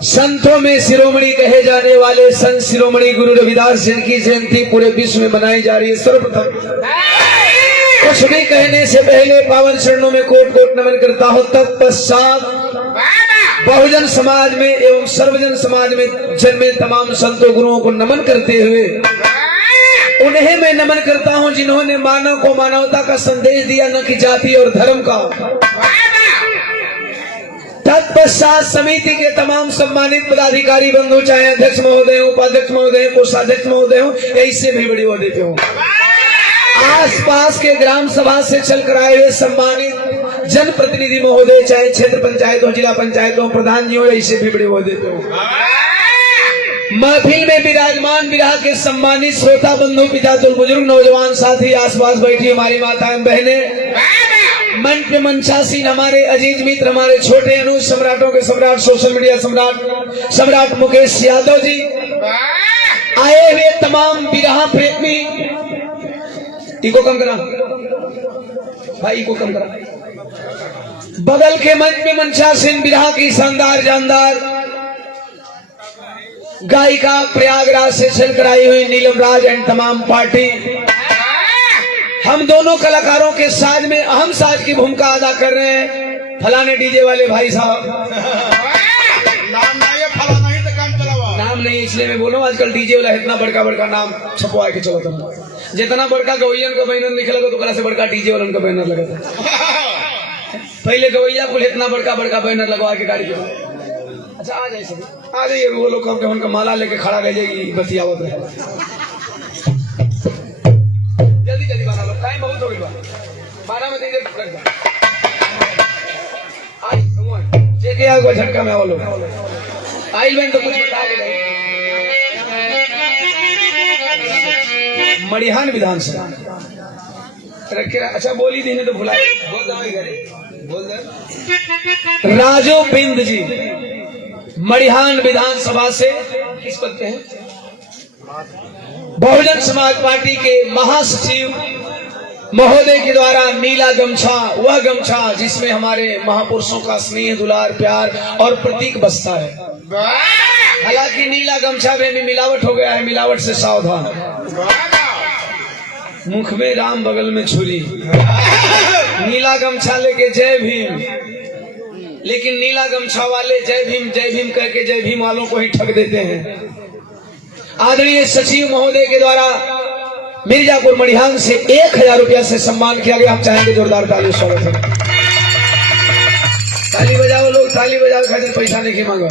संतों में शिरोमणि कहे जाने वाले संत शिरोमणि गुरु रविदास जिनकी जयंती पूरे विश्व में मनाई जा रही है। सर्वप्रथम कुछ भी कहने से पहले पावन चरणों में कोट कोट नमन करता हूँ। तत्पश्चात बहुजन समाज में एवं सर्वजन समाज में जन्मे तमाम संतों गुरुओं को नमन करते हुए उन्हें मैं नमन करता हूँ जिन्होंने मानव को मानवता का संदेश दिया, न कि जाति और धर्म का। तत्पश्चात समिति के तमाम सम्मानित पदाधिकारी बंधु, चाहे अध्यक्ष महोदय हो, उपाध्यक्ष महोदय हो, कोषाध्यक्ष महोदय हो, ऐसे भी बड़ी देते हो, आसपास के ग्राम सभा से चलकर आए हुए सम्मानित जनप्रतिनिधि महोदय, चाहे क्षेत्र पंचायत हो, जिला पंचायत हो, प्रधान जी हो, ऐसे भी बड़ी देते हो। महफिल में विराजमान विराह के सम्मानित श्रोता बंधु, पिता तुल बुजुर्ग, नौजवान साथी, आसपास बैठी हमारी माताएं बहनें, मंच पे मंचासीन हमारे अजीज मित्र, हमारे छोटे अनुज, सम्राटों के सम्राट, सोशल मीडिया सम्राट मुकेश यादव जी, आए हुए तमाम विराह प्रेमी। इको कम करा भाई, इको कम करा। बगल के मंच में मंचासीन विराह की शानदार जानदार गायिका, प्रयागराज से चलकर आई हुई नीलम राज एंड तमाम पार्टी, हम दोनों कलाकारों के साज में अहम साज की भूमिका अदा कर रहे हैं। फलाने डीजे वाले भाई साहब, नाम नहीं इसलिए मैं बोल रहा हूँ, आजकल डीजे वाला इतना बड़का बड़का नाम छपवा के चलो था, जितना बड़का गवैयन का बैनर निकला तो कला से बड़का डीजे वाला का बैनर लगा था। पहले गवैया को इतना बड़का बड़का बैनर लगवा के गाड़ी के। अच्छा आ जाए सब, आ जाइए, वो लोग उनका माला लेके खड़ा रह जाएगी, बतियावत रहे। जल्दी जल्दी बना लो, टाइम बहुत हो गया, 12 में देर कर दो। आज को झटका में बोलो आई बहन तो कुछ बता के मड़िहान विधानसभा रखे। अच्छा बोली थी तो भुलाए, बोल राजो बिंद जी मड़िहान विधानसभा से किस पद पे हैं? बहुजन समाज पार्टी के महासचिव महोदय के द्वारा नीला गमछा, वह गमछा जिसमें हमारे महापुरुषों का स्नेह, दुलार, प्यार और प्रतीक बसता है। हालांकि नीला गमछा में मिलावट हो गया है, मिलावट से सावधान। मुख में राम, बगल में छुरी। नीला गमछा लेके जय भीम, लेकिन नीला गमछा वाले जय भीम करके जय भीम वालों को ही ठग देते हैं। आदरणीय सचिव महोदय के द्वारा मिर्जापुर मड़िहान से 1000 रुपया से सम्मान किया गया। हम चाहेंगे जोरदार ताली स्वागत है। ताली बजाओ लोग, ताली बजाओ, खाते पैसा नहीं मांगो,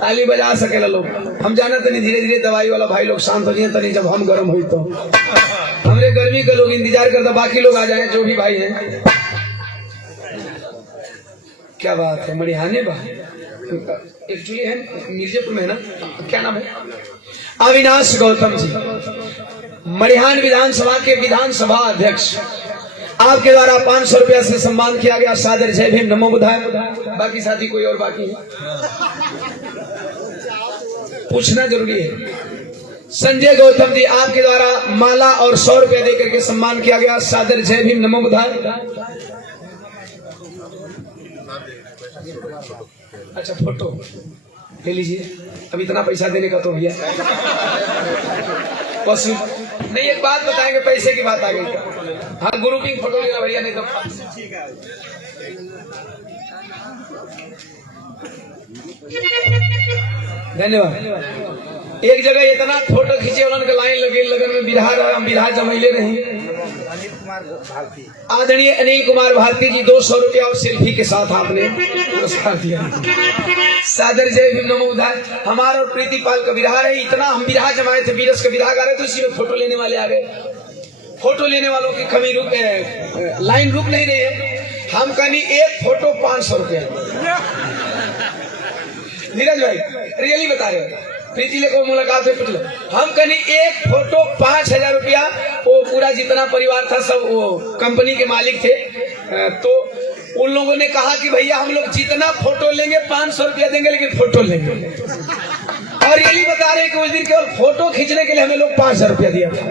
ताली बजा सकेला लोग। हम जाना तनी धीरे धीरे दवाई वाला भाई लोग शांत हो जाए, तनी जब हम गर्म हुई तो हमरे गर्मी के लोग इंतजार करता, बाकी लोग आ जाए जो भी भाई हैं। क्या बात है, मड़िहाने बा एक्चुअली है मिर्जापुर में ना, क्या नाम है? अविनाश गौतम जी, मड़िहान विधानसभा के विधानसभा अध्यक्ष, आपके द्वारा 500 रुपया से सम्मान किया गया। सादर जय भीम, नमो बुधाय। बाकी साथी कोई और बाकी है पूछना जरूरी है। संजय गौतम जी, आपके द्वारा माला और 100 रुपया देकर के सम्मान किया गया। सादर जय भीम, नमो बुधाय। अच्छा फोटो ले लीजिए, अब इतना पैसा देने का तो भैया बस नहीं। एक बात बताएंगे, पैसे की बात आ गई। हाँ ग्रुपिंग फोटो लेना भैया, नहीं तो धन्यवाद। एक जगह इतना फोटो खींचे उन्होंने लाइन लगे, लगन में बिरहा जमैले नहीं। आदरणीय अनिल कुमार भारती जी 200 रुपया और सेल्फी के साथ आपने पुरस्कार दिया। सादर जय भीम, नमो बुधाय। हमारा और प्रीति पाल का बिरहा है, इतना हम बिरहा जमाए थे, बीरस का बिरहा गा रहे थे, इसी में फोटो लेने वाले आ गए। फोटो लेने वालों की कमी लाइन रुक नहीं रही है। हम कहीं एक फोटो 500 रुपया। नीरज भाई रियली बता रहे हो, प्रीति लेकर मुलाकात है, हम कहीं एक फोटो 5000 रुपया। वो पूरा जितना परिवार था सब वो कंपनी के मालिक थे, तो उन लोगों ने कहा कि भैया हम लोग जितना फोटो लेंगे 500 रुपया देंगे, लेकिन फोटो लेंगे। और रियली बता रहे कि उस दिन केवल फोटो खींचने के लिए हमें लोग 5000 रुपया दिया था।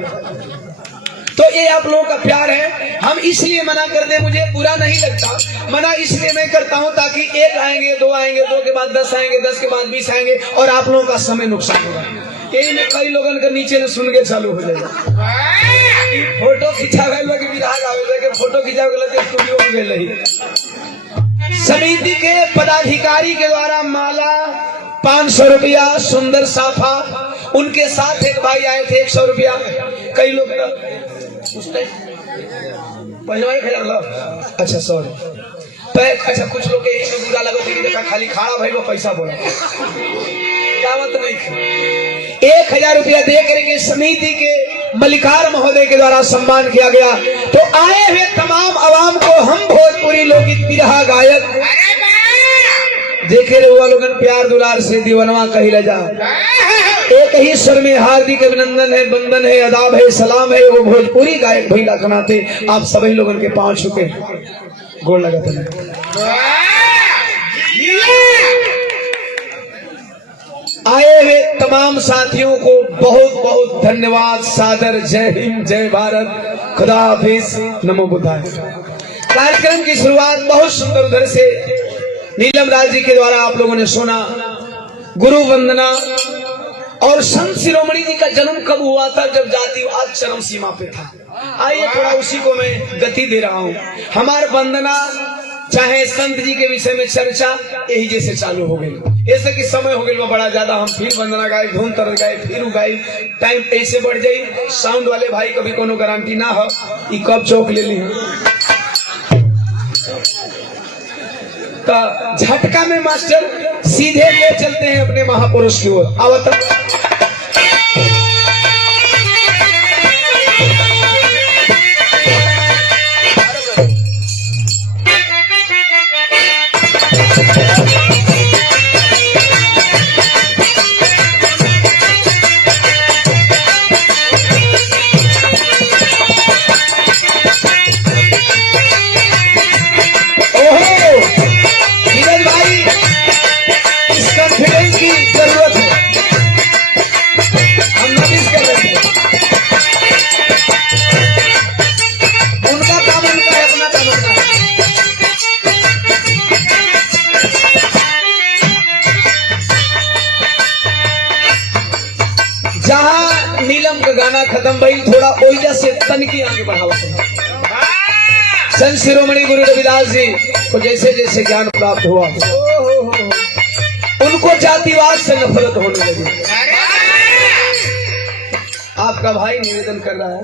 तो ये आप लोगों का प्यार है। हम इसलिए मना कर दे, मुझे बुरा नहीं लगता, मना इसलिए मैं करता हूं ताकि एक आएंगे, दो आएंगे, दो के बाद 10 आएंगे, 10 के बाद 20 आएंगे और आप लोगों का समय नुकसान होगा। यही में कई लोगों के नीचे ने सुन के चालू हो जाएगा, फोटो खिंचावे लगे, विराग आवे लगे, फोटो खिंचावे लगे, स्टूडियो में गए रही। समिति के पदाधिकारी के द्वारा माला 500 रुपया, सुंदर साफा, उनके साथ एक भाई आए थे 100 रुपया। कई लोग पहले अच्छा सॉरी, अच्छा कुछ लोग बुरा लगा देखा खाली खाड़ा भाई वो पैसा बोला, क्या बात नहीं। 1000 रुपया दे करके समिति के मलिकार महोदय के द्वारा सम्मान किया गया। तो आए हुए तमाम आवाम को हम भोजपुरी लोकगीत बिरहा गायक देखे रहुआ लोगन प्यार दुलार से दीवनवा कही ले जा। एक ही स्वर में हार्दिक अभिनंदन है, बंदन है, अदाब है, सलाम है। वो भोजपुरी गायक भाई लाखनाते आप सभी लोगन के पांव छुके गोड़ लगाते हैं। आए हुए तमाम साथियों को बहुत बहुत धन्यवाद, सादर जय हिंद, जय भारत, खुदा हाफिज, नमो बुद्धाय। कार्यक्रम की शुरुआत बहुत सुंदर उधर से नीलम राज जी के द्वारा आप लोगों ने सुना। गुरु वंदना और संत शिरोमणि जी का जन्म कब हुआ था? जब जातिवाद चरम सीमा पे था। आइए थोड़ा उसी को मैं गति दे रहा हूँ। हमारे वंदना चाहे संत जी के विषय में चर्चा यही जैसे चालू हो गई, ऐसे कि समय हो गया बड़ा ज्यादा, हम फिर वंदना गाए, धुन तर गाए, फिर गाए, टाइम ऐसे बढ़ जाये। साउंड वाले भाई कभी कोनो गारंटी ना हो कि कब चौक ले ली। तो झटका में मास्टर सीधे ले चलते हैं अपने महापुरुष की ओर। आवत गाना खत्म भाई, थोड़ा ओइजा से तनिकी आगे बढ़ावा। संत शिरोमणि गुरु रविदास जी को जैसे जैसे ज्ञान प्राप्त हुआ उनको जातिवाद से नफरत होने लगी। आपका भाई निवेदन कर रहा है,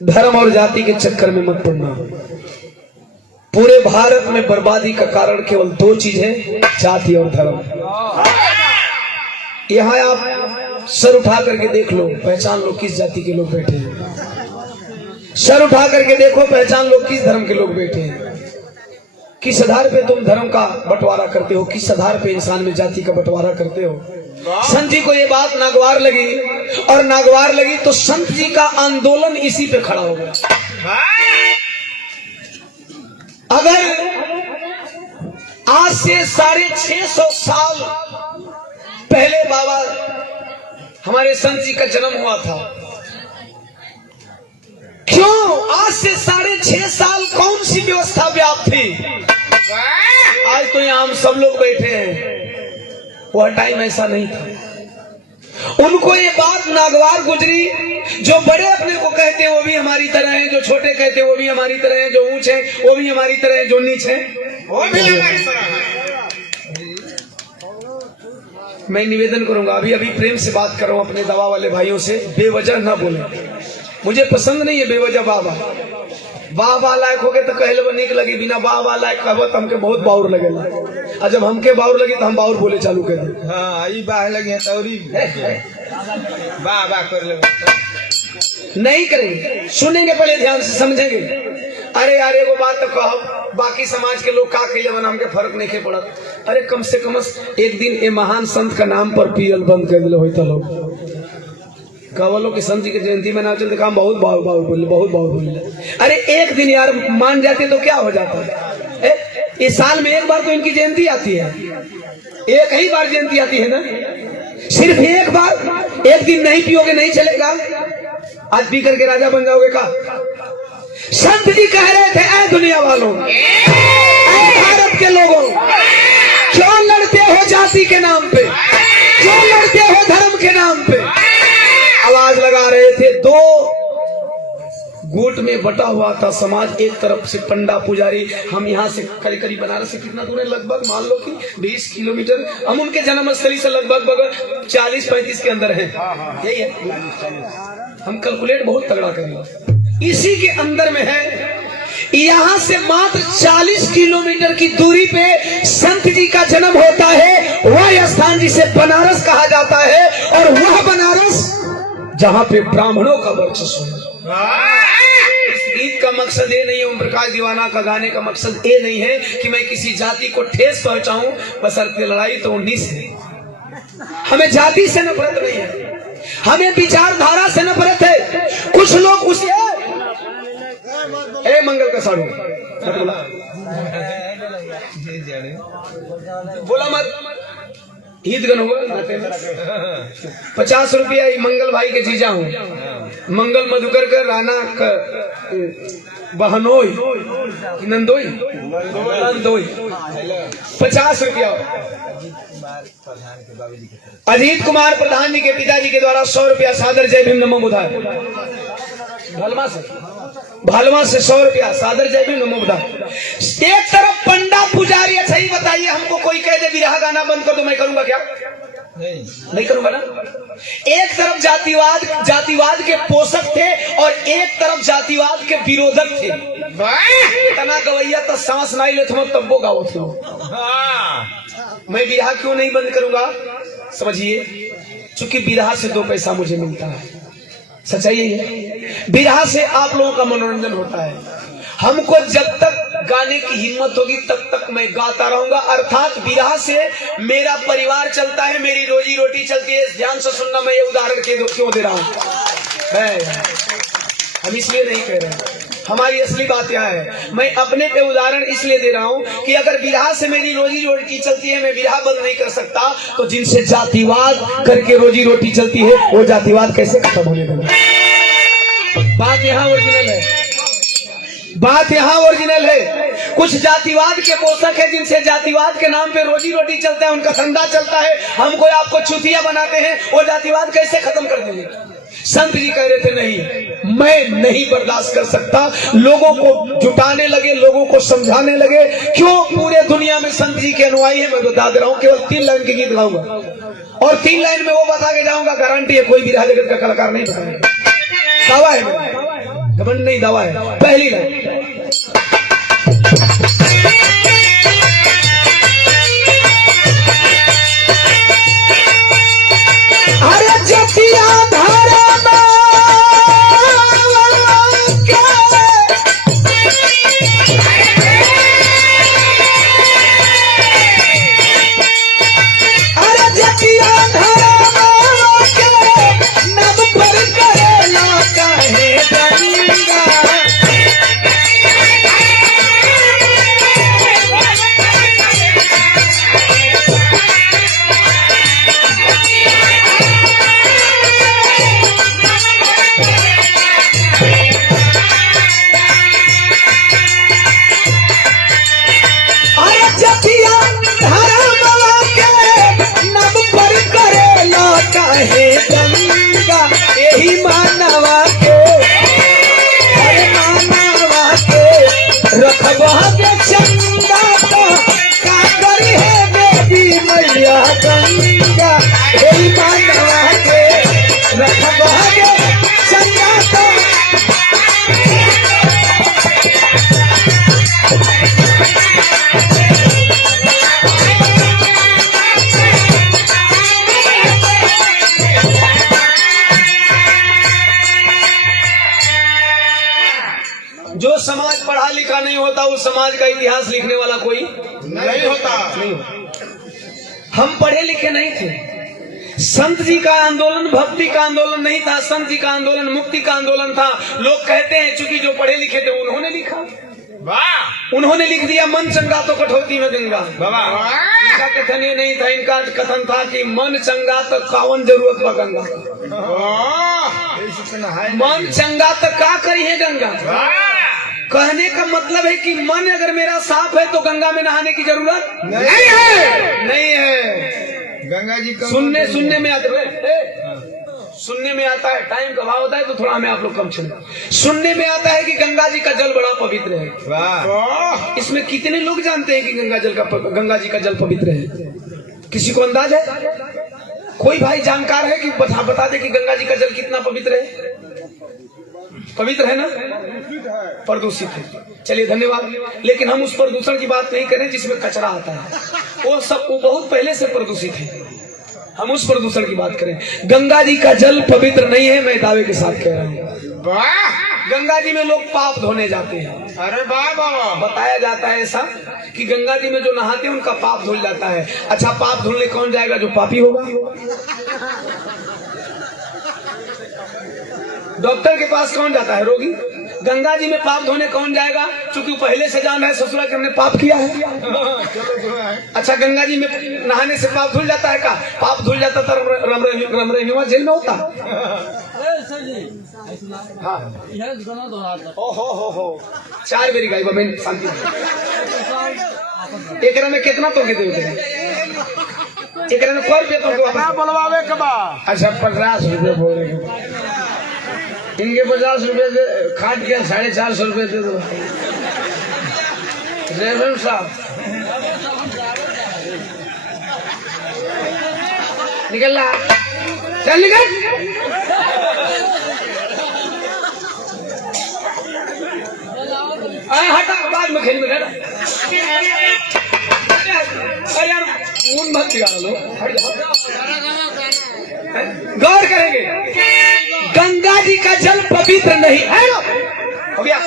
धर्म और जाति के चक्कर में मत पड़ना। पूरे भारत में बर्बादी का कारण केवल 2 चीज है, जाति और धर्म। यहाँ आप सर उठा करके देख लो, पहचान लो किस जाति के लोग बैठे हैं। सर उठा करके देखो, पहचान लो किस धर्म के लोग बैठे हैं। किस आधार पे तुम धर्म का बंटवारा करते हो, किस आधार पे इंसान में जाति का बंटवारा करते हो। संत जी को ये बात नागवार लगी, और नागवार लगी तो संत जी का आंदोलन इसी पे खड़ा हो गया। अगर आज से 650 साल पहले बाबा हमारे संत जी का जन्म हुआ था, क्यों आज से 6.5 साल कौन सी व्यवस्था व्याप्त थी? आज तो यहाँ हम सब लोग बैठे हैं, वह टाइम ऐसा नहीं था। उनको ये बात नागवार गुजरी, जो बड़े अपने को कहते हैं वो भी हमारी तरह हैं, जो छोटे कहते हैं वो भी हमारी तरह हैं, जो ऊंच हैं वो भी हमारी तरह हैं, जो नीच हैं वो भी हमारी तरह हैं। मैं निवेदन करूंगा, अभी अभी प्रेम से बात कर रहा हूं अपने दवा वाले भाइयों से, बेवजह ना बोले। मुझे पसंद नहीं है बेवजह वाह वाह लायक हो गए तो कह लो निक लगी, बिना वाह लायक कहबो तो हमके बहुत बाउर लगेला, और जब हमके बाउर लगी तो हम बाउर बोले चालू कर दे। हाँ ई बाह लगे तौरी वाह वाह कर ले, नहीं करेंगे, सुनेंगे पहले ध्यान से समझेंगे। अरे यार एगो बात तो कहो, बाकी समाज के लोग का कहिए बना हमके फर्क नहीं के पड़त। अरे कम से कम एक दिन ये महान संत का नाम पर पियल बंद कर दिले होता लोग कहलो कि संत जी की जयंती में ना चलते काम बहुत बाहुर बोले, बहुत बाहुर बोले। अरे एक दिन यार मान जाते तो क्या हो जाता है? इस साल में एक बार तो इनकी जयंती आती है, एक ही बार जयंती आती है ना, सिर्फ एक बार। एक दिन नहीं पियोगे नहीं चलेगा। आज पी करके राजा बन जाओगे का? संत जी कह रहे थे, ऐ दुनिया वालों, ऐ भारत के लोगों, क्यों लड़ते हो जाति के नाम पे, क्यों लड़ते हो धर्म के नाम पे? आवाज लगा रहे थे। दो गुट में बटा हुआ था समाज, एक तरफ से पंडा पुजारी। हम यहाँ से करीब करीब बनारस से कितना दूर है? लगभग मान लो कि 20 किलोमीटर। हम उनके जन्मस्थली से लगभग 40-35 के अंदर है, यही है। हम कैलकुलेट बहुत तगड़ा करेंगे, इसी के अंदर में है। यहाँ से मात्र 40 किलोमीटर की दूरी पे संत जी का जन्म होता है। वह स्थान जिसे बनारस कहा जाता है, और वह बनारस जहाँ पे ब्राह्मणों का वर्चस्व है। इस गीत का मकसद ये नहीं है, ओम प्रकाश दीवाना का गाने का मकसद ये नहीं है कि मैं किसी जाति को ठेस पहुंचाऊं, बशर्ते लड़ाई तो उन्हीं से। हमें जाति से नफरत नहीं है, हमें विचारधारा से नफरत है। कुछ लोग उसे ए मंगल का साड़ू बोला मत, ईदगन होगा। 50 रुपया मंगल भाई के जीजा हूँ, मंगल मधुकर कर राना बहनोई नंदोई 50 रुपया। अजीत कुमार प्रधान जी के पिताजी के द्वारा 100 रुपया सादर जय भीम नमो बुधाय। भालवा से 100 रुपया सादर जय भीम नमो बुधाय। एक तरफ पंडा पुजारी। अच्छा ही बताइए, हमको कोई कह दे विरह गाना बंद कर दो, मैं करूंगा क्या? नहीं करूंगा ना। एक तरफ जातिवाद के पोषक थे और एक तरफ जातिवाद के विरोधक थे। इतना गवैया तो सांस नहीं लेते हो तब्बो गाओ थे। मैं विरह क्यों नहीं बंद करूंगा? समझिए, चूंकि विरह से 2 पैसा मुझे मिलता है। सच्चाई यही है, विरह से आप लोगों का मनोरंजन होता है। हमको जब तक गाने की हिम्मत होगी तब तक मैं गाता रहूंगा। अर्थात विरह से मेरा परिवार चलता है, मेरी रोजी रोटी चलती है। ध्यान से सुनना, मैं ये उदाहरण क्यों दे रहा हूँ? हम इसलिए नहीं कह रहे, हमारी असली बात यहाँ है। मैं अपने पे उदाहरण इसलिए दे रहा हूँ कि अगर विरह से मेरी रोजी रोटी चलती है, मैं विरह बंद नहीं कर सकता, तो जिनसे जातिवाद करके रोजी रोटी चलती है, वो जातिवाद कैसे खत्म होने देगा? बात यहाँ ओरिजिनल है, बात यहाँ ओरिजिनल है। कुछ जातिवाद के पोषक है, जिनसे जातिवाद के नाम पे रोजी रोटी चलता है, उनका धंधा चलता है। हमको आपको चुतिया बनाते हैं, वो जातिवाद कैसे खत्म कर देंगे? संत जी कह रहे थे, नहीं, मैं नहीं बर्दाश्त कर सकता। लोगों को जुटाने लगे, लोगों को समझाने लगे। क्यों पूरे दुनिया में संत जी के अनुयायी है, मैं बता दे रहा हूँ। केवल 3 लाइन के गीत गाऊंगा और 3 लाइन में वो बता के जाऊंगा, गारंटी है कोई भी राज जगत का कलाकार नहीं बताएगा। दावा है मेरा, घमंड नहीं, दावा है। पहली लाइन, अरे जतिया धारा जो समाज पढ़ा लिखा नहीं होता, उस समाज का इतिहास लिखने वाला कोई नहीं होता। हम पढ़े लिखे नहीं थे। संत जी का आंदोलन भक्ति का आंदोलन नहीं था, संत जी का आंदोलन मुक्ति का आंदोलन था। लोग कहते हैं चूंकि जो पढ़े लिखे थे उन्होंने लिखा, उन्होंने लिख दिया मन चंगा तो कठौती में गंगा। इनका कथन ये नहीं था, इनका कथन था कि मन चंगा तो कावन जरूरत पर गंगा। ऐसे से नहाए मन चंगा तो का करी है गंगा। कहने का मतलब है कि मन अगर मेरा साफ है तो गंगा में नहाने की जरूरत नहीं है। नहीं है। गंगा जी का सुनने में आता है, सुनने में आता है, टाइम का भाव होता है तो थोड़ा हमें आप लोग कम सुने। सुनने में आता है कि गंगा जी का जल बड़ा पवित्र है। वाह, इसमें कितने लोग जानते हैं कि गंगा जी का जल पवित्र है? किसी को अंदाज है? कोई भाई जानकार है कि बता दे कि गंगा जी का जल कितना पवित्र है? पवित्र है ना? प्रदूषित है। चलिए धन्यवाद। लेकिन हम उस प्रदूषण की बात नहीं करें जिसमें कचरा आता है, वो बहुत पहले से प्रदूषित है। हम उस प्रदूषण की बात करें। गंगा जी का जल पवित्र नहीं है, मैं दावे के साथ कह रहा हूँ। वाह, गंगा जी में लोग पाप धोने जाते हैं। अरे वाह बाबा, बताया जाता है ऐसा कि गंगा जी में जो नहाते हैं उनका पाप धुल जाता है। अच्छा, पाप धुलने कौन जाएगा? जो पापी होगा। डॉक्टर के पास कौन जाता है? रोगी। गंगा जी में पाप धोने कौन जाएगा? क्योंकि पहले से जान है ससुरा कि हमने पाप किया है। अच्छा, गंगा जी में नहाने से पाप धुल जाता है का? पाप धुल जाता तो रमरेहुआ जेल में होता। हाँ, हो 4 बेरी गाई बहन शांति। एक में कितना तो देते एक में कोई रुपये तो बोलवावे के बा। अच्छा, 50 रुपये बोल रहे। इनके 50 रुपये खाट के 450 रुपये दे दो। रेवरेंड साहब निकल रहा, चल निकल। हटा, बाद में खेल में अरे यार मूड मत बिगाड़ लो, हट जाओ। गौर करेंगे, गंगा जी का जल पवित्र नहीं है। हो गया,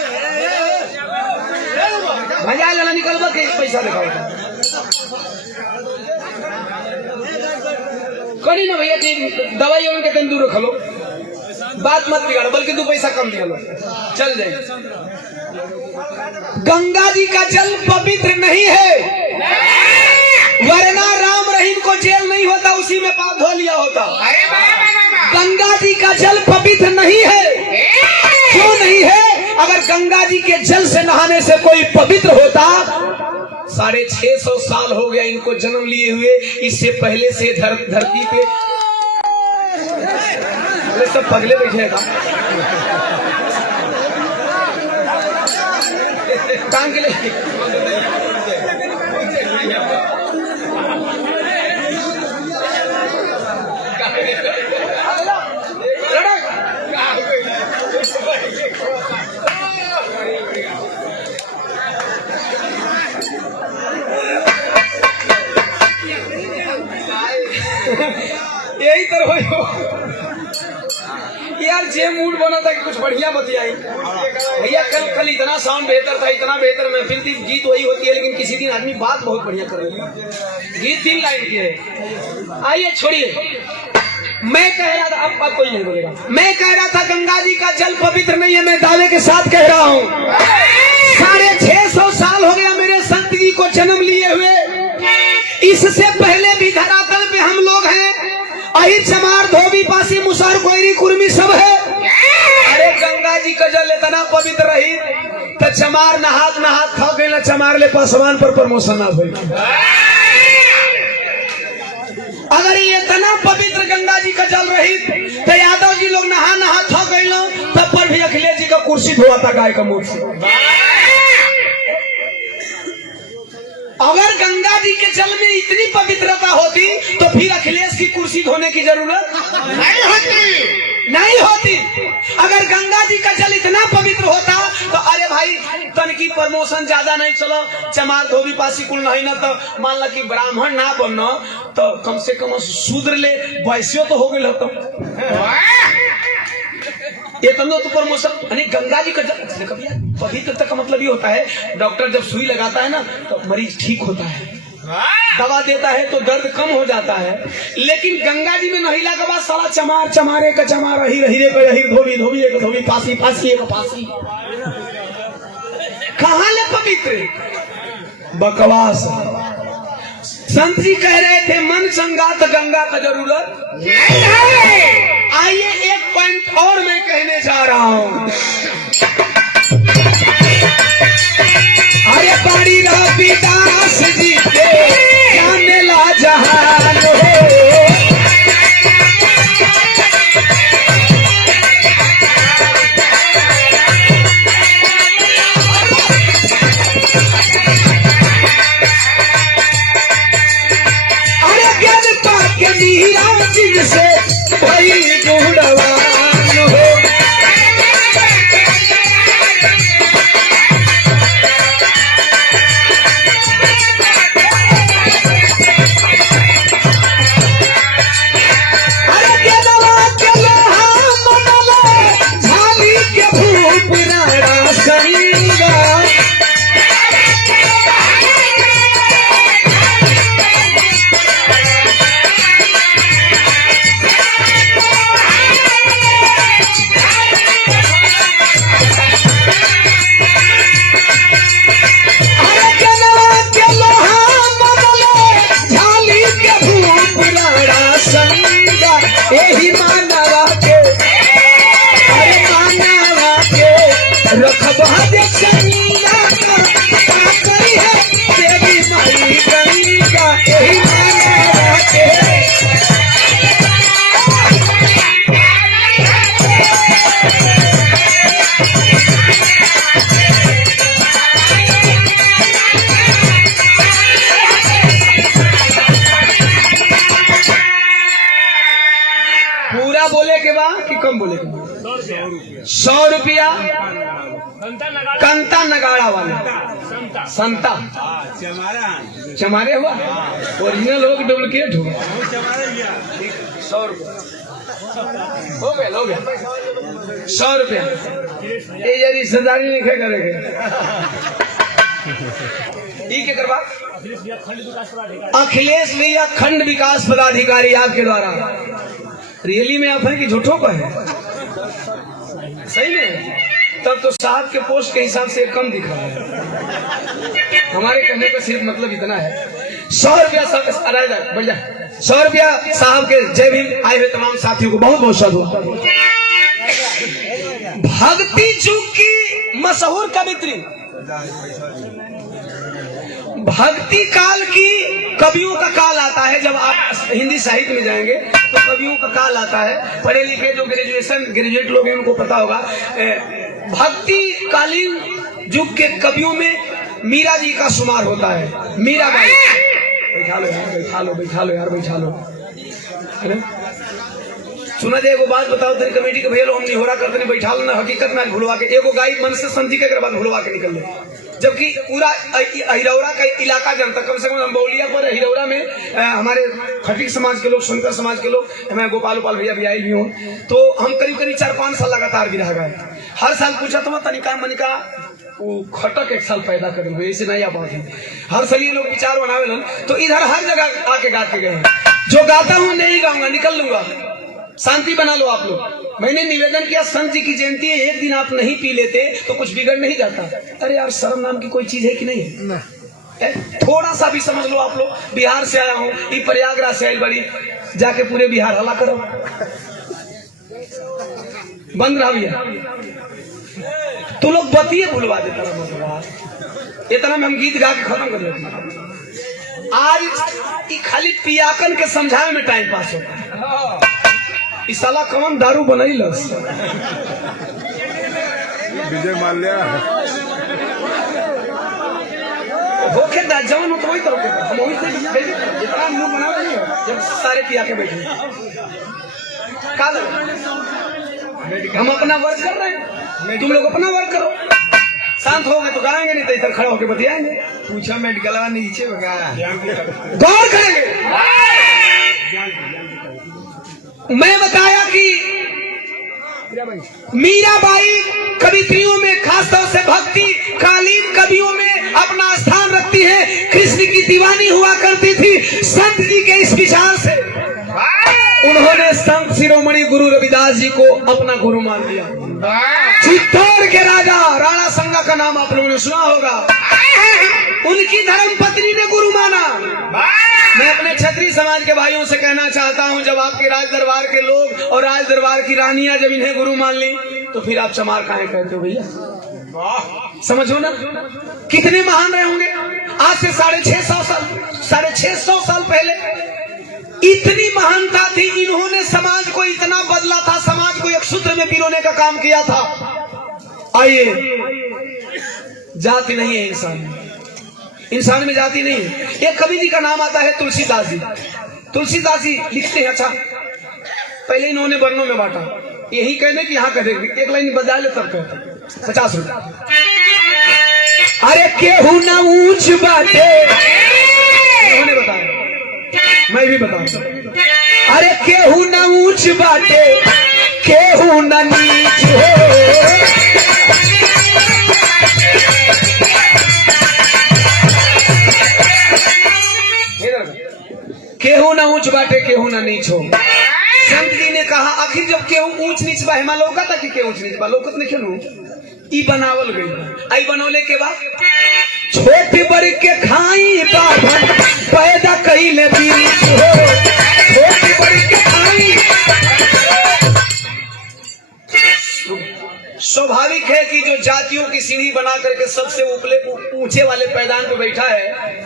मजा लेना निकल के पैसा दिखाओ। करी ना भैया कि दवाई उनके दिन दूर रख लो, बात मत बिगाड़ो, बल्कि 2 पैसा कम दिया लो, चल जाए। गंगा जी का जल पवित्र नहीं है, वरना राम रहीम को जेल नहीं होता, उसी में पाप धो लिया होता। गंगा जी का जल पवित्र नहीं है। क्यों नहीं है? अगर गंगा जी के जल से नहाने से कोई पवित्र होता, 650 साल हो गया इनको जन्म लिए हुए, इससे पहले से धरती पे सब पगले बैठे था। टांग के लिए यही तरह यार, जे मूड बना था कि कुछ बढ़िया बतियाई भैया। कल इतना साउंड बेहतर था, इतना बेहतर महफिल थी, गीत वही होती है, लेकिन किसी दिन आदमी बात बहुत बढ़िया कर रही है। गीत 3 लाइन की है। आइए छोड़िए, मैं कह रहा था, अब कोई नहीं बोलेगा। मैं कह रहा था गंगा जी का जल पवित्र नहीं है, मैं दावे के साथ कह रहा हूँ। 650 साल हो गया मेरे संत जी को जन्म लिए हुए, इससे पहले भी धरातल पे हम लोग हैं। अहिर, चमार, धोबी, पासी, मुसहर, कोयरी, कुर्मी सब है। अरे गंगा जी का जल इतना पवित्र रही तो चमार नहात थक गई, चमार ले पासवान पर प्रमोशन ना भई। अगर ये इतना पवित्र गंगा जी का जल रही तो यादव जी लोग नहा थक गई, तब पर भी अखिलेश जी का कुर्सी धोआ था गाय का मुंह से। अगर गंगा जी के जल में इतनी पवित्रता होती तो फिर अखिलेश की कुर्सी धोने की जरूरत नहीं होती। अगर गंगा जी का जल इतना पवित्र होता तो अरे भाई तन की प्रमोशन ज्यादा नहीं, चलो चमार, धोबी, पासी कुल नहीं ना, तो मान ला कि ब्राह्मण ना बनना तो कम से कम शूद्र ले वैश्य तो हो गए हो। ये तो प्रमोशन यानी गंगा जी का पवित्रता का मतलब ये होता है, डॉक्टर जब सुई लगाता है ना तो मरीज ठीक होता है, दवा देता है तो दर्द कम हो जाता है। लेकिन गंगा जी में नहिला के बाद साला चमार, चमारे का चमार, हीरे का हीर, धोबी, धोबी का धोबी, पासी, पासी का पासी, कहाँ ले पवित्र? बकवास। संत जी कह रहे थे मन चंगा तो गंगा का जरूरत नहीं है। आइए एक पॉइंट और मैं कहने जा रहा हूं। अरे बड़ी रविदास जी के जाने ला जहान हो। अरे ज्ञान पाके मीरा जिनसे भाई गुणवान हो। पूरा बोले के बाद कि कम बोले के बाद? 100 रुपया कंता नगाड़ा वाला संता चमारे हुआ ओरिजिनल हो कि डुप्लीकेट हुआ? 100 रुपया हो गया 100 रुपया। ये यार रिश्तेदारी नहीं करेंगे के करवा अखिलेश भैया खंड विकास पदाधिकारी आपके द्वारा रियली में आप हैं कि झूठों को है? सही में तब तो साहब के पोस्ट के हिसाब से कम दिख रहा है। हमारे कहने का सिर्फ मतलब इतना है 100 रुपया 100 रुपया साहब के जय भीम आए हुए तमाम साथियों को बहुत बहुत साधु। भक्ति जुग की मशहूर कवित्री भक्ति काल की कवियों का काल आता है। जब आप हिंदी साहित्य में जाएंगे तो कवियों का काल आता है। पढ़े लिखे जो ग्रेजुएट लोग हैं उनको पता होगा। भक्ति कालीन युग के कवियों में मीरा जी का शुमार होता है। मीरा बाई बैठा लो यार बैठा लो सुना दे एगो बात बताओ तेरी कमेटी के भैया हम नहीं हो रहा करते नहीं बैठा लो ना। हकीकत में भुलवा के एगो गाय मन से समझी के बाद भुलवा के निकल ले। जबकि पूरा हिरौरा का इलाका जानता, कम से कम हम बौलिया पर हिरौरा में हमारे खटीक समाज के लोग, शंकर समाज के लोग, मैं गोपाल भैया भी आए भी हूँ, तो हम करीब 4-5 साल लगातार भी रह गए। हर साल पूछा तो तनिका मनिका वो खटक एक साल पैदा करे हुए ऐसे नहीं आ पाते। हर साल ये लोग विचार बनावे तो इधर हर जगह आके गा के गए। जो गाता हूँ नहीं गाऊंगा, निकल लूंगा, शांति बना लो आप लोग। मैंने निवेदन किया संत जी की जयंती है, एक दिन आप नहीं पी लेते तो कुछ बिगड़ नहीं जाता। अरे यार शर्म नाम की कोई चीज है कि नहीं है? थोड़ा सा भी समझ लो आप लोग। बिहार से आया हूँ, ये प्रयागराज से आई बड़ी, जाके पूरे बिहार हला करो, बंद रहा भैया। तो लोग बतिए भुलवा देता। इतना में हम गीत गा के खत्म कर देते। आज खाली पियाकन के समझावे में टाइम पास होता है। इस साला कौन दारू बनाई लस विजय माल्या होके जवान हो तो वही तरह हम वही इतना मुंह बना नहीं है जब सारे पिया के बैठे। हम अपना वर्क कर रहे हैं, तुम लोग अपना वर्क करो। शांत हो गए तो गाएंगे, नहीं तो इधर खड़ा होकर बतियाएंगे। पूछा मेडिकल नीचे गौर करेंगे। मैं बताया कि मीराबाई कवित्रियों में, खासतौर से भक्ति कालीन कवियों में अपना स्थान रखती है। कृष्ण की दीवानी हुआ करती थी। संत जी के इस विचार से उन्होंने संत शिरोमणि गुरु रविदास जी को अपना गुरु मान लिया। चित्तौड़ के राजा राणा संगा का नाम आप लोगों ने सुना होगा। उनकी धर्म पत्नी ने गुरु माना। मैं अपने क्षत्रिय समाज के भाइयों से कहना चाहता हूं, जब आपके राज दरबार के लोग और राज दरबार की रानियां जब इन्हें गुरु मान ली तो फिर आप चमार काहे कहते हो भैया? समझो ना, कितने महान रहे होंगे। आज से 650 साल पहले इतनी महानता थी, इन्होंने समाज को इतना बदला था, समाज को एक सूत्र में पिरोने का काम किया था। आइए, जाति नहीं है इंसान में जाति नहीं है। एक कवि जी का नाम आता है तुलसीदास जी। तुलसीदास जी लिखते हैं, अच्छा पहले इन्होंने वर्णों में बांटा, यही कहने कि यहाँ कह देंगे, एक लाइन बजा ले तब कहते 50 रुपए। अरे केहू ना ऊंच बाटे, उन्होंने बताया, मैं भी बताऊं। अरे केहू ना ऊंच बाटे, केहू ना नीच हो, केहू ना ऊंच बाटे केहू ना नीच हो। संत जी ने कहा आखिर जब केहू ऊंच नीच बा, हेमा लौका था कि केहू ऊंच नीच बा, लौकत नहीं खेलू, ई बनावल गई। आई बनौले के बाद छोटी बड़ के खाई बाभन पैदा कईले बीच हो, छोटी बड़ के खाई। स्वाभाविक है कि जो जातियों की सीढ़ी बना करके सबसे ऊंचे वाले पैदान पे बैठा है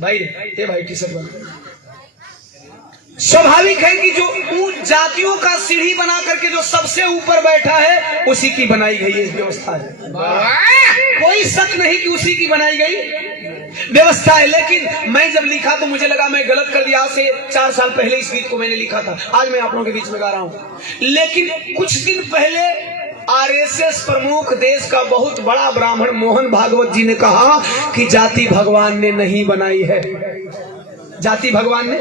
भाई, ये भाई टी शर्ट बना, स्वाभाविक है कि जो जातियों का सीढ़ी बना करके जो सबसे ऊपर बैठा है उसी की बनाई गई ये व्यवस्था है। कोई शक नहीं कि उसी की बनाई गई व्यवस्था है। लेकिन मैं जब लिखा तो मुझे लगा मैं गलत कर दिया। से 4 साल पहले इस गीत को मैंने लिखा था, आज मैं आप लोगों के बीच में गा रहा हूँ। लेकिन कुछ दिन पहले आरएसएस प्रमुख, देश का बहुत बड़ा ब्राह्मण मोहन भागवत जी ने कहा कि जाति भगवान ने नहीं बनाई है, जाति भगवान ने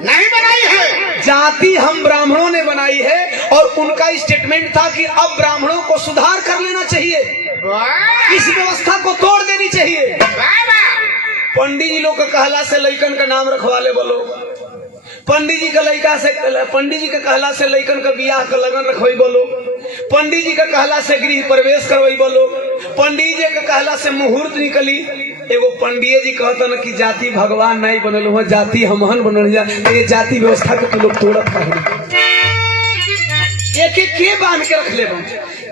नहीं बनाई है, जाति हम ब्राह्मणों ने बनाई है। और उनका स्टेटमेंट था कि अब ब्राह्मणों को सुधार कर लेना चाहिए, इस व्यवस्था को तोड़ देनी चाहिए। पंडित जी लोग का कहला से लइकन का नाम रखवा ले बोलो, पंडित जी का लड़का से, पंडित जी का कहला से लइकन का बियाह का लगन रखवाई बोलो, पंडित जी का कहला से गृह प्रवेश करवाई बोलो, पंडित जी का कहला से मुहूर्त निकली। एगो पंडित जी कहता ना कि जाति भगवान नहीं बनल हुआ, जाति हमहन बनल जा, ये जाति व्यवस्था के तो लोग तोड़त है। एक एक के बांध के रख ले,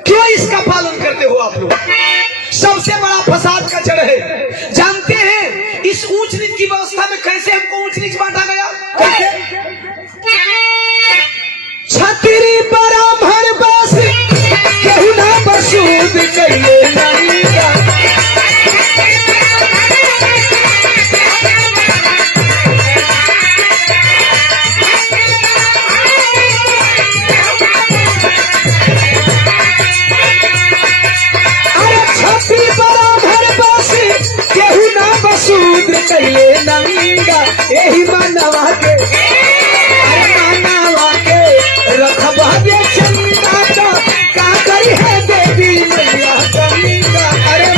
क्यों इसका पालन करते हो आप लोग? सबसे बड़ा फसाद का जड़ है। जानते हैं इस ऊंच नीच की व्यवस्था में कैसे हमको ऊंच नीच बांटा गया? कैसे? छतरी ब्राह्मण बस केहू ना बसूद कइले नहीं का। शूद्र कइले नंगा एही मानवा के, मानवा के रखबा दे चंदा तो का करी है देवी मैया चंदा। अरे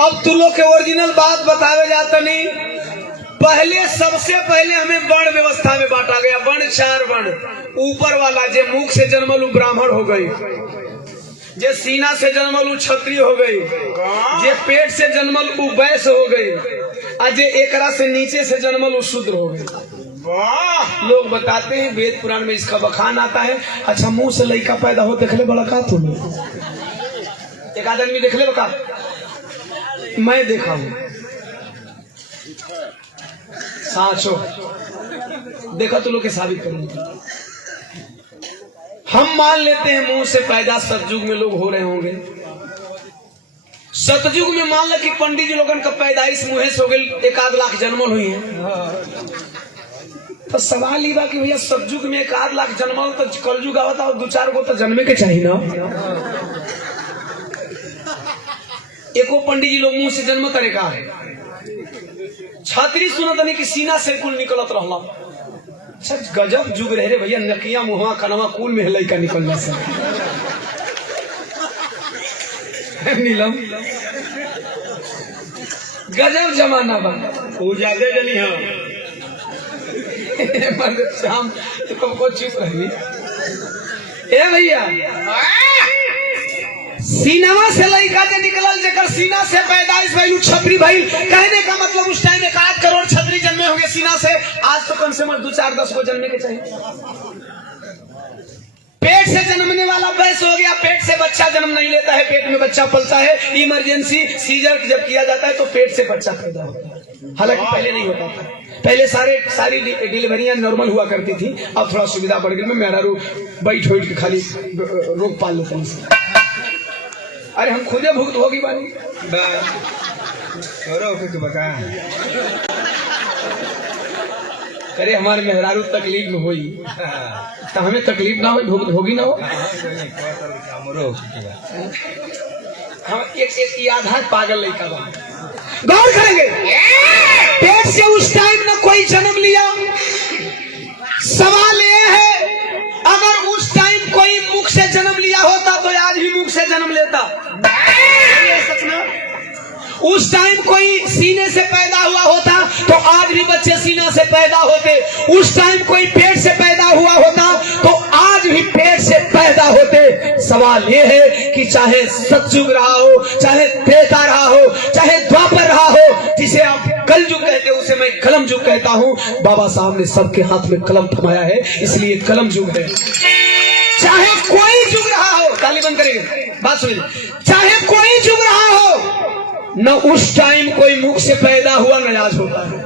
अब तू लोग के ओरिजिनल बात बतावे जाता नहीं। पहले सबसे पहले हमें वर्ण व्यवस्था में बांटा गया। वर्ण 4 वर्ण। ऊपर वाला जे मुख से जन्मल ब्राह्मण हो गई, जे सीना से जन्मल क्षत्रिय हो गई, जे पेट से जन्मल वैश्य हो गई, और जे एकरा से नीचे से जन्मल शूद्र हो गई। लोग बताते हैं वेद पुराण में इसका बखान आता है। अच्छा मुंह से लड़का पैदा हो देखले बड़ा का तुम्हें एक आदमी देखले बका, मैं देखा हूं साचो, देखा तो लोग के साबित करेंगे। हम मान लेते हैं मुंह से पैदा सतयुग में लोग हो रहे होंगे। सतयुग में मान लो कि पंडित जी लोगन का पैदाइश मुंह से हो गई, 1 लाख जन्मल हुई है। तो सवाल ये बा कि भैया सतयुग में 1 लाख जन्मल तो कलयुग आवता और 2-4 गो तो जन्मे के चाहिए ना। एको पंडित जी लोग मुंह से जन्म तरीका है। छात्री सुनत नहीं कि सीना से कुल निकलत रहला। सच गजब जुग रहे रे भैया, नकिया मुहा कनवा कुल में लइका निकल जा से। नीलम गजब जमाना बा। वो ज्यादा जली हाँ शाम तुमको चुप रही। ए भैया सीनावा से लड़का के निकलल जकर सीना से पैदाइश भइल छतरी भइल। कहने का मतलब उस टाइम 1 करोड़ छतरी जन्मे होंगे सीना से। आज तो कम से कम 2, 4, 10 को जन्मे के चाहिए। पेट से जन्मने वाला वैसे हो गया, पेट से बच्चा जन्म नहीं लेता है, पेट में बच्चा पलता है। इमरजेंसी सीजर जब किया जाता है तो पेट से बच्चा पैदा होता है, हालांकि पहले नहीं होता था। पहले सारी डिलीवरियां नॉर्मल हुआ करती थी, अब थोड़ा सुविधा बढ़ गई। मैं मेरा बैठ के खाली रोग पाल लेते हैं। अरे हम खुदे भुगत होगी बानी बता। अरे हमारे मेहरारू तकलीफ में हुई तो हमें तकलीफ ना हो, भुगत होगी ना हो। हम एक आधा पागल लड़का बा। गौर करेंगे, पेट से उस टाइम न कोई जन्म लिया। सवाल ये है, अगर उस टाइम कोई मुख से जन्म लिया होता तो आज भी मुख से जन्म लेता। सच में उस टाइम कोई सीने से पैदा हुआ होता तो आज भी बच्चे सीना से पैदा होते। उस टाइम कोई पेट से पैदा हुआ होता तो आज भी पेट से पैदा होते। सवाल ये है कि चाहे सतयुग रहा हो, चाहे त्रेता रहा हो, चाहे द्वापर रहा हो, जिसे आप कलयुग कहते हो उसे मैं कलम युग कहता हूँ। बाबा साहब ने सबके हाथ में कलम थमाया है, इसलिए कलम युग है। चाहे कोई युग रहा हो, ताली बंद करेंगे, बात सुनिए, चाहे कोई युग रहा हो, न उस टाइम कोई मुख से पैदा हुआ न आज होता है,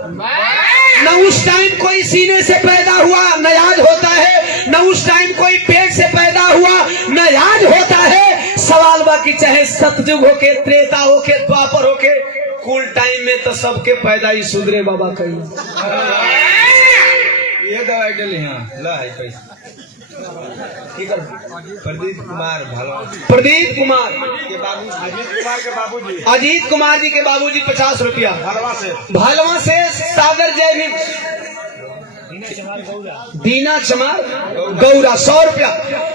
न उस टाइम कोई सीने से पैदा हुआ न आज होता है, न उस टाइम कोई पेट से पैदा हुआ न आज होता है। सवाल बाकी चाहे सतयुग होके, त्रेता होके, द्वापर होके, कुल टाइम में तो सबके पैदा ही सुधरे बाबा कही। ये दवाई डली हाँ ला है पैसा। प्रदीप कुमार प्रदीप कुमार के बाबू, अजीत कुमार के बाबूजी, अजीत कुमार जी के बाबूजी 50 रुपया भालवा से सागर जय भी दीना चमार गौरा 100 रुपया।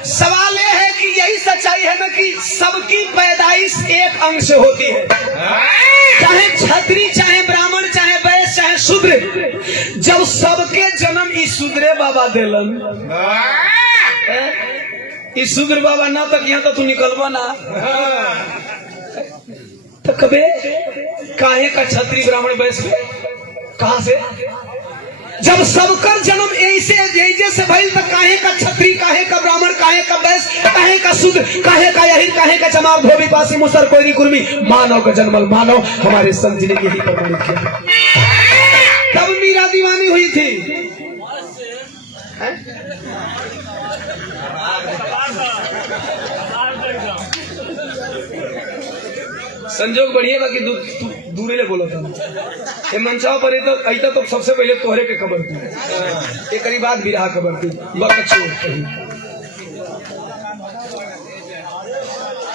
सवाल यह है कि यही सच्चाई है ना कि सबकी पैदाइश एक अंग से होती है। चाहे छतरी, चाहे ब्राह्मण, चाहे वैश्य, चाहे शूद्र, जब सबके जन्म इस शूद्रे बाबा दिलन। इस शूद्र बाबा ना तक यहाँ तो तू निकलवा ना तो कबे काहे का छतरी ब्राह्मण वैश्य कहां से? जब सबकर जन्म ऐसे से भइल तो काहे का छतरी, काहे का ब्राह्मण, काहे का वैश्य, काहे का शूद्र, काहे का यही, काहे का चमार, धोबी, पासी, मुसर, कोयरी, कुर्मी, मानव का जन्मल मानव। हमारे संत जी ने यही प्रमाणित किया। तब मीरा दीवानी हुई थी। संजोग बढ़िया बाकी दूरी ले बोला था ये मंचाव पर ऐसा तो सबसे पहले तोहरे के खबर थी, एक करीब बात भी रहा खबर थी।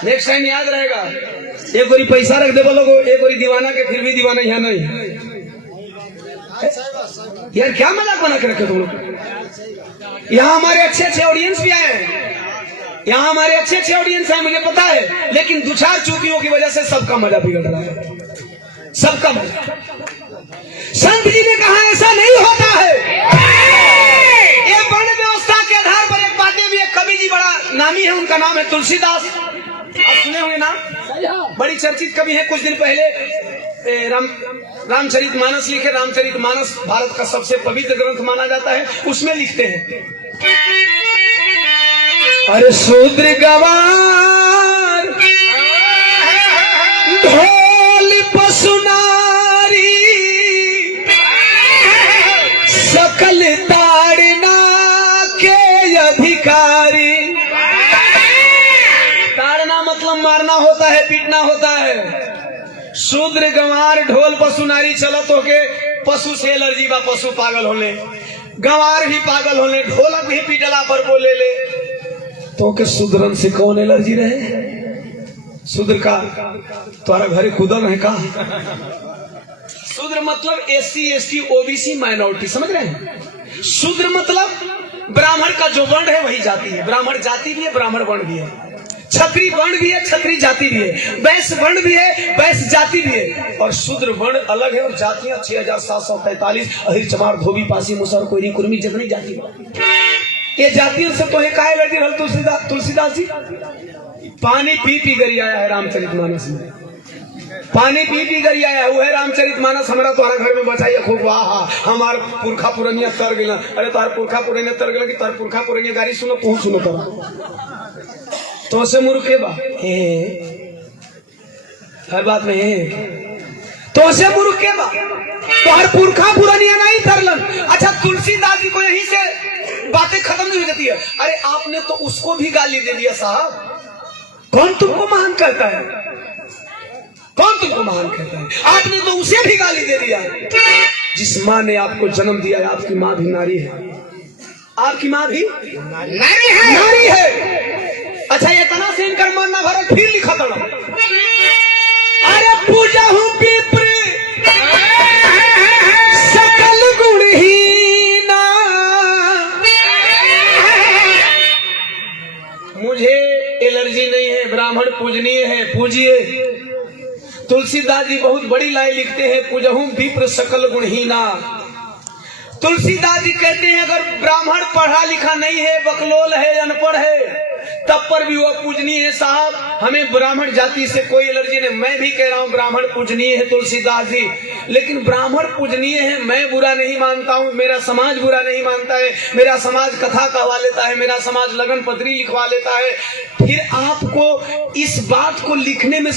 नेक्स्ट टाइम याद रहेगा, एक बारी पैसा रख दे बोलो, एक बारी दीवाना के फिर भी दीवाना यहाँ नहीं। यार क्या मजाक बना के रखे तुम लोग। यहाँ हमारे अच्छे ऑडियंस भी आए हैं, यहाँ हमारे अच्छे ऑडियंस हैं, मुझे पता है, लेकिन 2-4 चूतियों की वजह से सबका मजा बिगड़ रहा है, सबका मजा। संत जी ने कहा ऐसा नहीं होता है। ये वर्ण व्यवस्था के आधार पर एक बातें भी, एक कवि जी बड़ा नामी है, उनका नाम है तुलसीदास। आप सुने होंगे ना, बड़ी चर्चित कवि है। कुछ दिन पहले रामचरितमानस लिखे। रामचरितमानस भारत का सबसे पवित्र ग्रंथ माना जाता है। उसमें लिखते हैं, अरे शूद्र गवार ढोल पसुनारी सकल ताड़ना के अधिकारी। ताड़ना मतलब मारना होता है, पीटना होता है। शूद्र गंवार ढोल पसुनारी चलत होके पशु से एलर्जी बा, पशु पागल होले, गंवार भी पागल होले, ढोलक भी पीटला पर बोले ले तो के शूद्रन से कौन एलर्जी रहे? शूद्र का तुम्हारा घरे खुदन है का? शूद्र मतलब SC ST OBC माइनॉरिटी, समझ रहे हैं? शूद्र मतलब ब्राह्मण का जो वर्ण है वही जाति है। ब्राह्मण जाति भी है, ब्राह्मण वर्ण भी है। क्षत्रिय वर्ण भी है, क्षत्रिय जाति भी है, वैश्य वर्ण भी है, वैश्य जाति भी है, और शूद्र वर्ण अलग है और जातियां 6743 अहिर चमार धोबी पासी मुसहर कोयरी कुर्मी जितनी जाति ये जातियों से तो एक आए लड़ी रहल तुलसीदास जी पानी पी पी गरी आया है रामचरितमानस में, पानी पी पी गरी आया है वो है रामचरितमानस। हमारा तुम्हारा घर में बचाइए खूब, वाह हमार पुरखा पुरनिया तर गिला, अरे तार पुरखा पुरनिया तर गिला कि तार पुरखा पुरनिया गाड़ी सुनो तू सुनो तो से मूर्खे बा हर बात में तो से मूर्खे बा तो हर पुरखा पुरनिया नहीं तरलन। अच्छा तुलसीदास जी को यहीं से बातें खत्म नहीं हो जाती है, अरे आपने तो उसको भी गाली दे दिया साहब, कौन तुमको महान कहता है, कौन तुमको महान कहता है, आपने तो उसे भी गाली दे दिया। जिस माँ ने आपको जन्म दिया है आपकी माँ भी नारी है, आपकी माँ भी नारी है। अच्छा ये तना से इनकर मानना भरत फिर लिखा था, अरे पूजा हूँ पिपरी सकल गुणहीना, मुझे एलर्जी नहीं है, ब्राह्मण पूजनीय है, पूजिए। तुलसीदास जी बहुत बड़ी लाइन लिखते हैं, पूजहूं विप्र सकल गुणहीना। तुलसीदास जी कहते हैं अगर ब्राह्मण पढ़ा लिखा नहीं है, बकलोल है, अनपढ़ है, तब पर भी वो पूजनीय है साहब। हमें ब्राह्मण जाति से कोई एलर्जी नहीं, मैं भी कह रहा हूँ ब्राह्मण पूजनीय है तुलसीदास जी, लेकिन ब्राह्मण पूजनीय है मैं बुरा नहीं मानता हूँ, मेरा समाज बुरा नहीं मानता है, मेरा समाज कथा कहवा लेता है, मेरा समाज लगन पत्री लिखवा लेता है। फिर आपको इस बात को लिखने में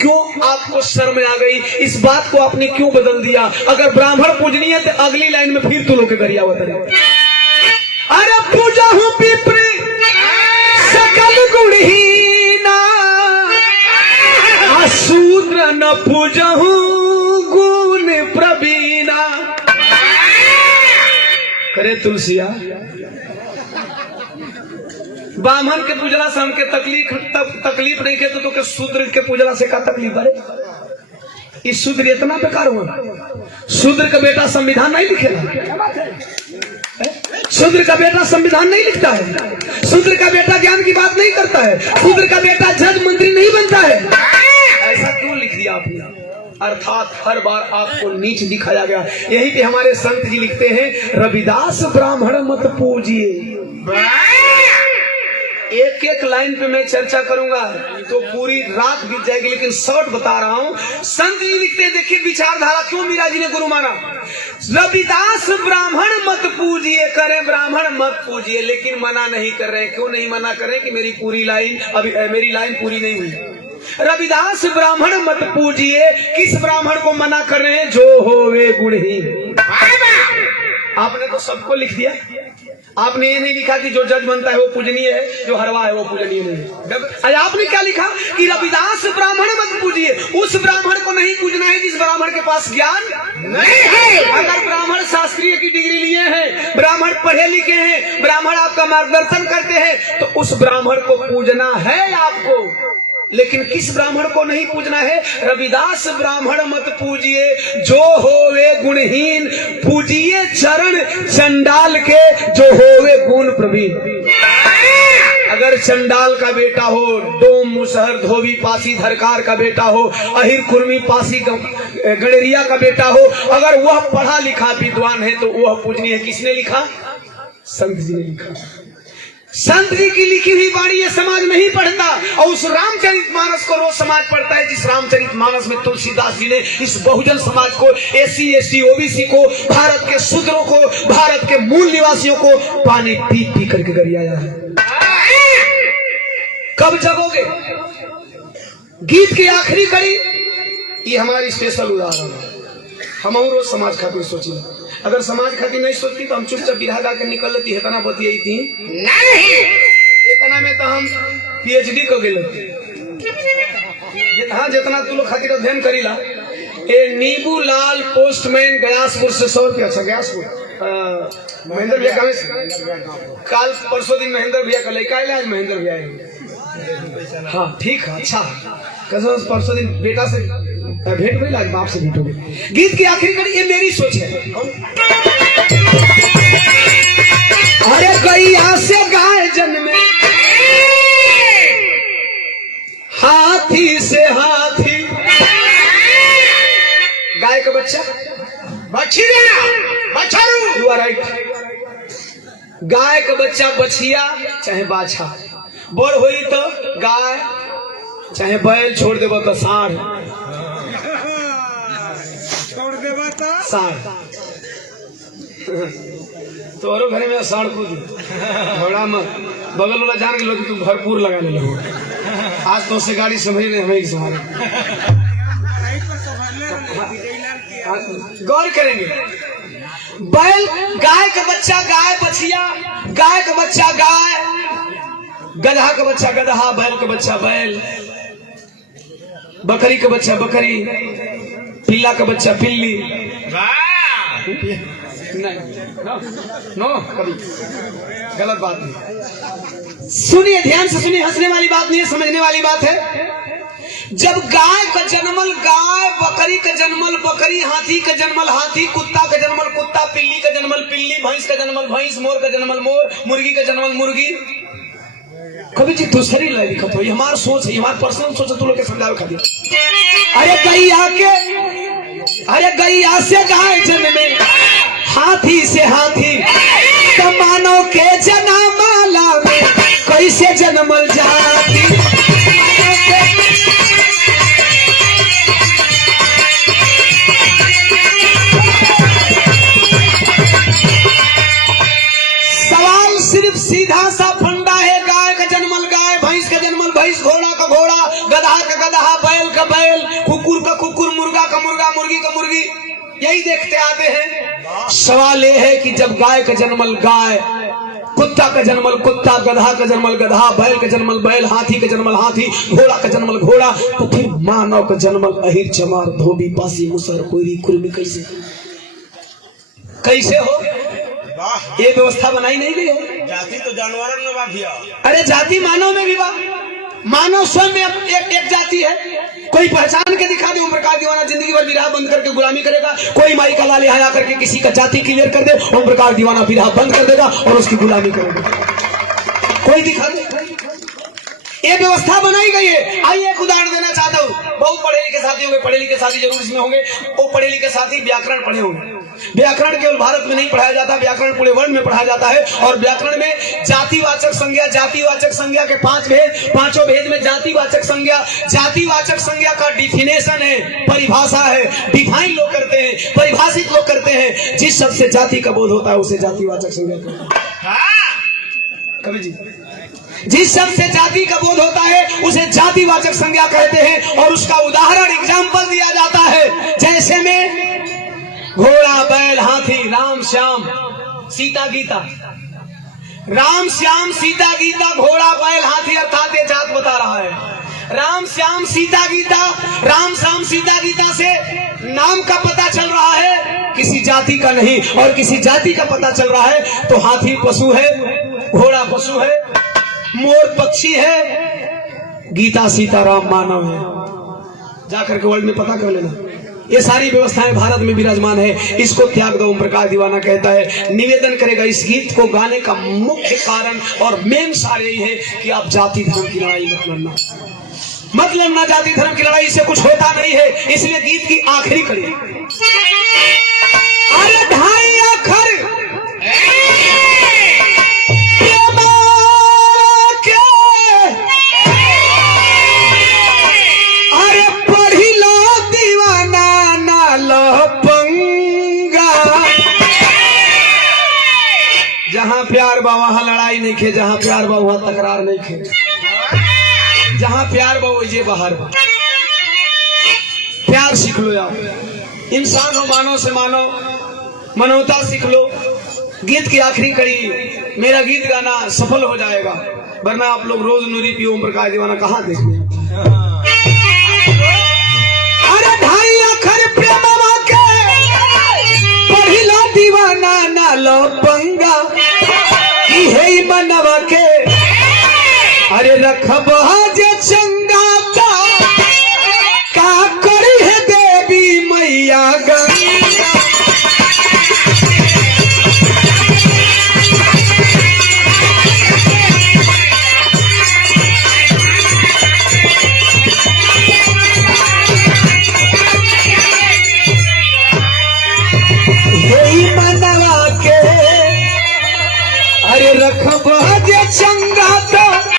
क्यों आपको शर्म आ गई, इस बात को आपने क्यों बदल दिया? अगर ब्राह्मण पूजनीय है तो अगली लाइन में फिर तुलों के गरिया होता है, अरे पूजा हूँ पिपरी सकल गुणहीना, शूद्र न पूजहूं गुण प्रवीणा। करे तुलसिया ब्राह्मण के पूजला से हमके तकलीफ नहीं के तो के शूद्र के पूजला से का तकलीफ है? इस शूद्र इतना बेकार हुआ, शूद्र का बेटा संविधान नहीं लिखेगा, शूद्र का बेटा संविधान नहीं लिखता है, शूद्र का बेटा ज्ञान की बात नहीं करता है, शूद्र का बेटा जज मंत्री नहीं बनता है। ऐसा क्यों लिख दिया आपने? अर्थात हर बार आपको नीच दिखाया गया। यही पे हमारे संत जी लिखते हैं, रविदास ब्राह्मण मत पूजिए। एक एक लाइन पे मैं चर्चा करूंगा तो पूरी रात बीत जाएगी, लेकिन शॉर्ट बता रहा हूं। संत जी लिखते हैं, देखिए विचारधारा क्यों मीरा जी ने गुरु माना। रविदास ब्राह्मण मत पूजिए, करें ब्राह्मण मत पूजिए, लेकिन मना नहीं कर रहे। क्यों नहीं मना कर रहे? कि मेरी पूरी लाइन अभी मेरी लाइन पूरी नहीं हुई। रविदास ब्राह्मण मत पूजिए, किस ब्राह्मण को मना कर रहे हैं? जो होवे गुणहीन। आपने तो सबको लिख दिया, आपने ये नहीं लिखा कि जो जज बनता है वो पूजनीय है, जो हरवा है वो पूजनीय नहीं है। आपने क्या लिखा कि रविदास ब्राह्मण मत पूजिए, उस ब्राह्मण को नहीं पूजना है जिस ब्राह्मण के पास ज्ञान नहीं है। अगर ब्राह्मण शास्त्रीय की डिग्री लिए हैं, ब्राह्मण पढ़े लिखे हैं, ब्राह्मण आपका मार्गदर्शन करते हैं, तो उस ब्राह्मण को पूजना है आपको। लेकिन किस ब्राह्मण को नहीं पूजना है? रविदास ब्राह्मण मत पूजिए, जो होवे गुणहीन, पूजिए चरण चंडाल के, जो होवे गुण प्रवीण। अगर चंडाल का बेटा हो, डोम मुसहर धोबी पासी धरकार का बेटा हो, अहिर कुर्मी पासी गणेरिया का बेटा हो, अगर वह पढ़ा लिखा विद्वान है तो वह पूजनीय है। किसने लिखा? संत जी ने लिखा। संत जी की लिखी हुई वाणी ये समाज नहीं पढ़ता, और उस रामचरितमानस को रोज समाज पढ़ता है, जिस रामचरितमानस में तुलसीदास जी ने इस बहुजन समाज को, एससी एसटी ओबीसी को, भारत के शूद्रों को, भारत के मूल निवासियों को पानी पी पी करके गरियाया है। कब जगोगे? गीत की आखिरी कड़ी ये हमारी स्पेशल उदाहरण है। हम रोज समाज खातिर सोचिए, अगर समाज खातिर नहीं सोचती तो हम चुपचाप बिरहा गा कर निकल लेती है, इतना बतियाई थी नहीं, इतना में तो हम पीएचडी को गए। हाँ जितना तू लोग खातिर अध्ययन करीला। ए नीबू लाल पोस्टमैन गयासपुर से 100 रुपया। अच्छा गयासपुर महेंद्र भैया कहाँ से? काल परसों दिन महेंद्र भैया का लेकर आए, आज महेंद्र भैया आए। हाँ ठीक है, अच्छा कसम परसों दिन बेटा से भेंट हुई, आज बाप से भेंट हो गई। गीत की आखिरी कड़ी ये मेरी सोच है। अरे गैया से गाय जन्मे, हाथी। गाय का बच्चा बछिया बछरू। You are right. गाय का बच्चा बछिया चाहे बाछा, बड़ होई तो गाय चाहे बैल, छोड़ देबो तो सांड। छोड़ देबा तो सांड तोहरो घरे में सांड कूद घोड़ा में बगल वाला जान के तुम भरपूर लगा ले लो। आज तो से गाड़ी संभली नहीं, हमें संभाले। गौर करेंगे। बैल, गाय का बच्चा गाय, बछिया, गाय का बच्चा गाय, गधा का बच्चा गधा, बैल का बच्चा बैल, बकरी का बच्चा बकरी, पिल्ला का बच्चा पिल्ली। नो कभी गलत बात नहीं। सुनिए, ध्यान से सुनिए, हंसने वाली बात नहीं है, समझने वाली बात है। जब गाय का जन्मल गाय, बकरी का जन्मल बकरी, हाथी का जन्मल हाथी, कुत्ता का जन्मल कुत्ता, पिल्ली का जन्मल पिल्ली, भैंस का जन्मल भैंस, मोर का जन्मल मोर, मुर्गी का जन्मल मुर्गी। कभी जी दूसरी लाई लिखत हो, हमारा सोच है, हमारा पर्सनल सोच है, तू लोग के समझावे खातिर। अरे गैया से गाय जन्मे, हाथी से हाथी, तो मानव के जन्माला में कैसे जन्मल जाती। सवाल सिर्फ सीधा सा फंडा है। गाय का जन्मल गाय, भैंस का जन्मल भैंस, घोड़ा का घोड़ा, गधा का गधा, बैल का बैल, कुकुर का कुकुर, मुर्गा का मुर्गा, मुर्गी का मुर्गी, यही देखते आते हैं। सवाल यह है कि जब गाय का जन्मल गाय, कुत्ता का जन्मल कुत्ता, गधा का जन्मल गधा, बैल का जन्मल बैल, हाथी का जन्मल हाथी, घोड़ा का जन्मल घोड़ा, तो फिर मानव का जन्मल अहिर, चमार, धोबी, पासी, मुसर, कोयरी, कुर्मी कैसे हो? ये व्यवस्था बनाई नहीं गई है। जाति तो जानवरों में बाधिया। अरे जाति मानव में भी बा। मानव स्वयं में एक जाति है। कोई पहचान के दिखा दे, ओम प्रकाश दीवाना जिंदगी भर विरह बंद करके गुलामी करेगा। कोई माई का लाल हया करके किसी का जाति क्लियर कर दे, ओम प्रकाश दीवाना विरह बंद कर देगा और उसकी गुलामी करेगा। कोई दिखा दे। ये व्यवस्था बनाई गई है। आइए एक उदाहरण देना चाहता हूँ। बहुत पढ़े लिखे साथी होंगे, पढ़े लिखे साथी जरूर इसमें होंगे। वो पढ़े लिखे साथी व्याकरण पढ़े होंगे। व्याकरण केवल भारत में नहीं पढ़ाया जाता, व्याकरण पूरे वर्ल्ड में पढ़ाया जाता है। और व्याकरण में जातिवाचक संज्ञा के 5 भेद, 5 भेद में जातिवाचक संज्ञा का डिफिनेशन है, परिभाषा है। डिफाइन लोग करते हैं, परिभाषित लोग करते हैं। जिस शब्द से जाति का बोध होता है उसे जातिवाचक संज्ञा कहते हैं। कवि जी, जिस शब्द से जाति का बोध होता है उसे जातिवाचक संज्ञा कहते हैं। और उसका उदाहरण एग्जाम्पल दिया जाता है, जैसे में घोड़ा, बैल, हाथी, राम श्याम सीता गीता। राम श्याम सीता गीता, घोड़ा, बैल, हाथी, अर्थात ये जात बता रहा है। राम श्याम सीता गीता, राम श्याम सीता गीता से नाम का पता चल रहा है, किसी जाति का नहीं। और किसी जाति का पता चल रहा है तो हाथी पशु है, घोड़ा पशु है, मोर पक्षी है, गीता सीता राम मानव है। जाकर के वर्ल्ड में पता कर लेना। ये सारी व्यवस्थाएं भारत में विराजमान है। इसको त्याग दो, ओम प्रकाश दीवाना कहता है। निवेदन करेगा, इस गीत को गाने का मुख्य कारण और मेन सार यही है कि आप जाति धर्म की लड़ाई मत लड़ना, मत लड़ना। जाति धर्म की लड़ाई से कुछ होता नहीं है। इसलिए गीत की आखिरी कड़ी, अरे ढाई अखर जहां प्यार बा वहां लड़ाई नहीं खे, जहां प्यार बा वहां तकरार नहीं खे, जहां प्यार बा वही बाहर बा। प्यार सीख लो यार, इंसान हो, मानव से मानव, मानवता सीख लो। गीत की आखिरी कड़ी, मेरा गीत गाना सफल हो जाएगा, वरना आप लोग रोज नूरी पियो ओम प्रकाश दीवाना कहाँ देखते। अरे ढाई अखर प्रेमवा के पहिला दीवाना ना लो पंगा, हे मनवा के अरे रखब जे चंग